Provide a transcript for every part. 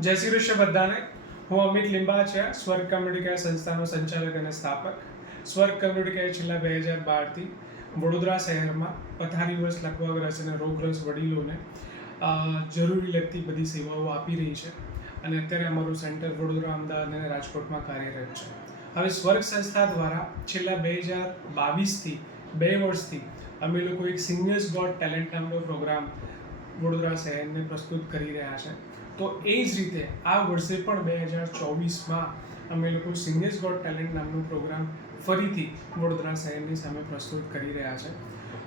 જય શ્રી કૃષ્ણ બધાને. હું અમિત લિંબાચિયા, સ્વર્ગ કમ્યુનિટી કેર સંસ્થાનો સંચાલક અને સ્થાપક. સ્વર્ગ કમ્યુનિટી કેર છેલ્લા 2012થી વડોદરા શહેરમાં પથારીવશ, લકવાગ્રસ્ત અને રોગગ્રસ્ત વડીલોને જરૂરી લગતી બધી સેવાઓ આપી રહી છે. અને અત્યારે અમારું સેન્ટર વડોદરા, અમદાવાદ અને રાજકોટમાં કાર્યરત છે. હવે સ્વર્ગ સંસ્થા દ્વારા છેલ્લા 2022થી 2 વર્ષથી અમે લોકો એક સિનિયર્સ ગોટ ટેલેન્ટ નામનો પ્રોગ્રામ વડોદરા શહેરને પ્રસ્તુત કરી રહ્યા છે. તો એ જ રીતે આ વર્ષે પણ 2024માં અમે લોકો સિનિયર્સ ગોટ ટેલેન્ટ નામનો પ્રોગ્રામ ફરીથી વડોદરા શહેરની સામે પ્રસ્તુત કરી રહ્યા છે.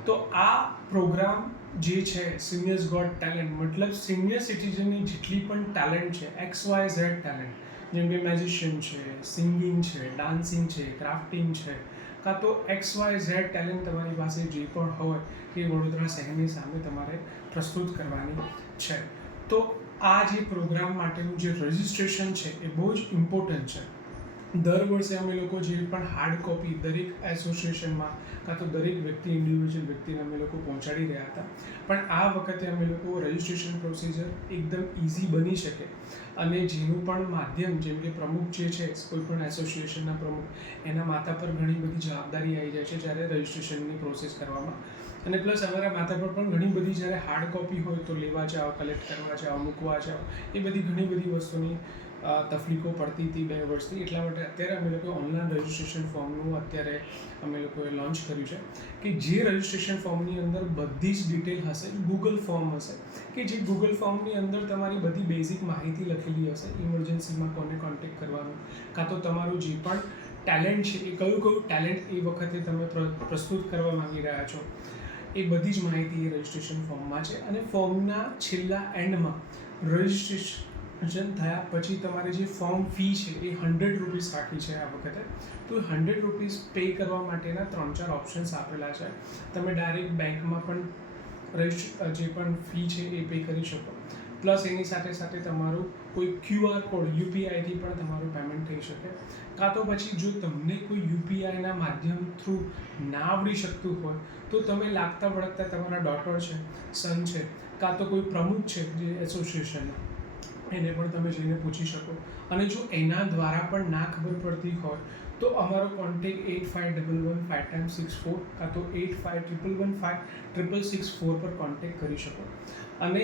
તો આ પ્રોગ્રામ જે છે સિનિયર્સ ગોટ ટેલેન્ટ, મતલબ સિનિયર સિટીઝનની જેટલી પણ ટેલેન્ટ છે, XYZ ટેલેન્ટ, જેમ કે મેજિશિયન છે, સિંગિંગ છે, ડાન્સિંગ છે, ક્રાફ્ટિંગ છે, કાં તો XYZ ટેલેન્ટ તમારી પાસે જે પણ હોય એ વડોદરા શહેરની સામે તમારે પ્રસ્તુત કરવાની છે. તો આ જે પ્રોગ્રામ માટેનું જે રજિસ્ટ્રેશન છે એ બહુ જ ઇમ્પોર્ટન્ટ છે. દર વર્ષે અમે લોકો જે પણ હાર્ડ કોપી દરેક એસોસિએશનમાં કાં તો દરેક વ્યક્તિ, ઇન્ડિવિજ્યુઅલ વ્યક્તિને અમે લોકો પહોંચાડી રહ્યા હતા. પણ આ વખતે અમે લોકો રજિસ્ટ્રેશન પ્રોસિજર એકદમ ઇઝી બની શકે અને જેનું પણ માધ્યમ, જેમ કે પ્રમુખ જે છે કોઈ પણ એસોસિએશનના પ્રમુખ, એના માથા પર ઘણી બધી જવાબદારી આવી જાય છે જ્યારે રજિસ્ટ્રેશનની પ્રોસેસ કરવામાં. અને પ્લસ અમારા માથા પર પણ ઘણી બધી જ્યારે હાર્ડ કોપી હોય તો લેવા જાઓ, કલેક્ટ કરવા જાઓ, મૂકવા જાઓ, એ બધી ઘણી બધી વસ્તુની તકલીફો પડતી હતી 2 વર્ષથી. એટલા માટે અત્યારે અમે લોકોએ ઓનલાઈન રજિસ્ટ્રેશન ફોર્મનું અત્યારે અમે લોકોએ લોન્ચ કર્યું છે કે જે રજિસ્ટ્રેશન ફોર્મની અંદર બધી જ ડિટેલ હશે. ગૂગલ ફોર્મ હશે કે જે ગૂગલ ફોર્મની અંદર તમારી બધી બેઝિક માહિતી લખેલી હશે. ઇમરજન્સીમાં કોને કોન્ટેક્ટ કરવાનું, કાં તો તમારું જે પણ ટેલેન્ટ છે એ કયું ટેલેન્ટ એ વખતે તમે પ્રસ્તુત કરવા માંગી રહ્યા છો, એ બધી જ માહિતી એ રજિસ્ટ્રેશન ફોર્મમાં છે. અને ફોર્મના છેલ્લા એન્ડમાં રજિસ્ટ્રેશન થયા પછી તમારે જે ફોર્મ ફી છે એ 100 રૂપીસ રાખી છે આ વખતે. તો 100 રૂપીસ પે કરવા માટેના 3-4 ઓપ્શન્સ આપેલા છે. તમે ડાયરેક્ટ બેંકમાં પણ જે પણ ફી છે એ પે કરી શકો. પ્લસ એની સાથે સાથે તમારું કોઈ QR કોડ, UPIથી પણ તમારું પેમેન્ટ થઈ શકે. કાં તો પછી જો તમને કોઈ UPIના માધ્યમ થ્રુ ના આવડી શકતું હોય તો તમે લાગતા વળગતા તમારા ડોટર છે, સન છે, કાં તો કોઈ પ્રમુખ છે જે એસોસિએશનના, એને પણ તમે જઈને પૂછી શકો. અને જો એના દ્વારા પણ ના ખબર પડતી હોય તો અમારો કોન્ટેક્ટ 85111564 કાં તો 8511156664 પર કોન્ટેક્ટ કરી શકો. અને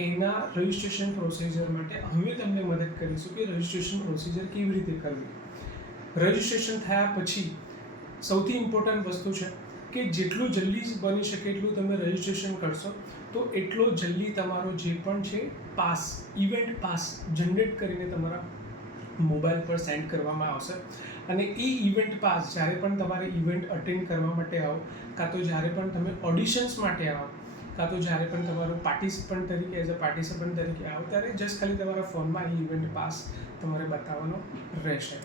એના રજિસ્ટ્રેશન પ્રોસિજર માટે અમે તમને મદદ કરીશું કે રજિસ્ટ્રેશન પ્રોસિજર કેવી રીતે કરવી. રજિસ્ટ્રેશન થયા પછી સૌથી ઇમ્પોર્ટન્ટ વસ્તુ છે કે જેટલું જલ્દી બની શકે એટલું તમે રજિસ્ટ્રેશન કરશો તો એટલો જલ્દી તમારો જે પણ છે પાસ, ઇવેન્ટ પાસ જનરેટ કરીને તમારા મોબાઈલ પર સેન્ડ કરવામાં આવશે. અને એ ઇવેન્ટ પાસ જ્યારે પણ તમારે ઇવેન્ટ અટેન્ડ કરવા માટે આવો, કાં તો જ્યારે પણ તમે ઓડિશન્સ માટે આવો, કાં તો જ્યારે પણ તમારું પાર્ટિસિપન્ટ તરીકે, એઝ અ પાર્ટિસિપન્ટ તરીકે આવો, ત્યારે જસ્ટ ખાલી તમારા ફોનમાં એ ઇવેન્ટ પાસ તમારે બતાવવાનો રહેશે.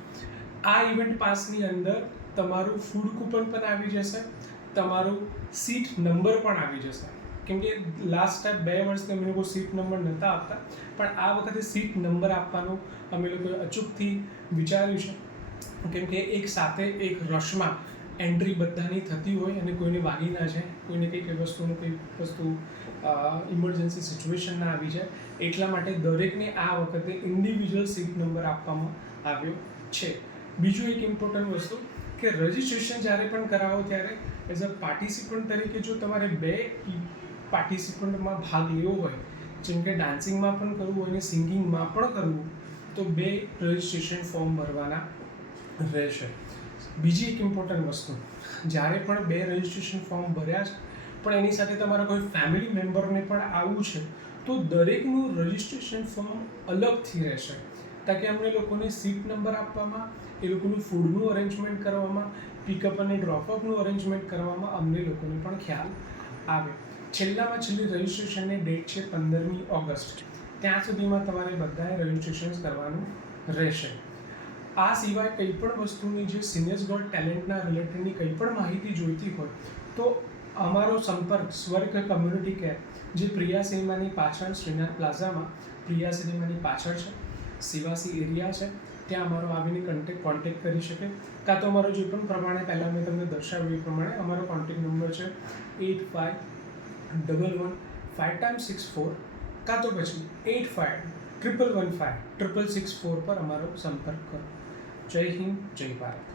આ ઇવેન્ટ પાસની અંદર તમારું ફૂડ કૂપન પણ આવી જશે, તમારું સીટ નંબર પણ આવી જશે. કેમ કે લાસ્ટ ટાઈમ 2 વર્ષથી અમે લોકો સીટ નંબર નહોતા આપતા, પણ આ વખતે સીટ નંબર આપવાનું અમે લોકોએ અચૂકથી વિચાર્યું છે. કેમ કે એક સાથે એક રશમાં એન્ટ્રી બધાની થતી હોય અને કોઈને વાગી ના જાય, કોઈને કંઈક વસ્તુ ઇમરજન્સી સિચ્યુએશન ના આવી જાય, એટલા માટે દરેકને આ વખતે ઇન્ડિવિજ્યુઅલ સીટ નંબર આપવામાં આવ્યો છે. બીજું એક ઇમ્પોર્ટન્ટ વસ્તુ કે રજિસ્ટ્રેશન જ્યારે પણ કરાવો ત્યારે એઝ અ પાર્ટિસિપન્ટ તરીકે જો તમારે 2 પાર્ટિસિપન્ટમાં ભાગ લેવો હોય, જેમ કે ડાન્સિંગમાં પણ કરવું હોય અને સિંગિંગમાં પણ કરવું, તો 2 રજિસ્ટ્રેશન ફોર્મ ભરવાના રહેશે. બીજી એક ઇમ્પોર્ટન્ટ વસ્તુ, જ્યારે પણ 2 રજિસ્ટ્રેશન ફોર્મ ભર્યા છે પણ એની સાથે તમારા કોઈ ફેમિલી મેમ્બરને પણ આવવું છે તો દરેકનું રજિસ્ટ્રેશન ફોર્મ અલગથી રહેશે. તાકે અમને લોકોને સીટ નંબર આપવામાં, એ લોકોનું ફૂડનું અરેન્જમેન્ટ કરવામાં, પિકઅપ અને ડ્રોપઅપનું અરેન્જમેન્ટ કરવામાં અમને લોકોને પણ ખ્યાલ આવે. છેલ્લામાં છેલ્લી રજિસ્ટ્રેશનની ડેટ છે 15મી ઓગસ્ટ. ત્યાં સુધીમાં તમારે બધાએ રજિસ્ટ્રેશન કરવાનું રહેશે. આ સિવાય કંઈ પણ વસ્તુની જે સિનિયર્સ ગોટ ટેલેન્ટના રિલેટેડની કંઈ પણ માહિતી જોઈતી હોય તો અમારો સંપર્ક સ્વર્ગ કમ્યુનિટી કેર, જે પ્રિયા સિનેમાની પાછળ, શ્રીનાથ પ્લાઝામાં પ્રિયા સિનેમાની પાછળ છે, સિવાસી એરિયા છે, ત્યાં અમારો આવીને કોન્ટેક્ટ કરી શકે. કાં તો અમારો જે પણ પ્રમાણે પહેલાં મેં તમને દર્શાવ્યું એ પ્રમાણે અમારો કોન્ટેક્ટ નંબર છે 85111564, કાં તો પછી 1115 666 પર અમારો સંપર્ક કરો. જય હિન્દ, જય ભારત.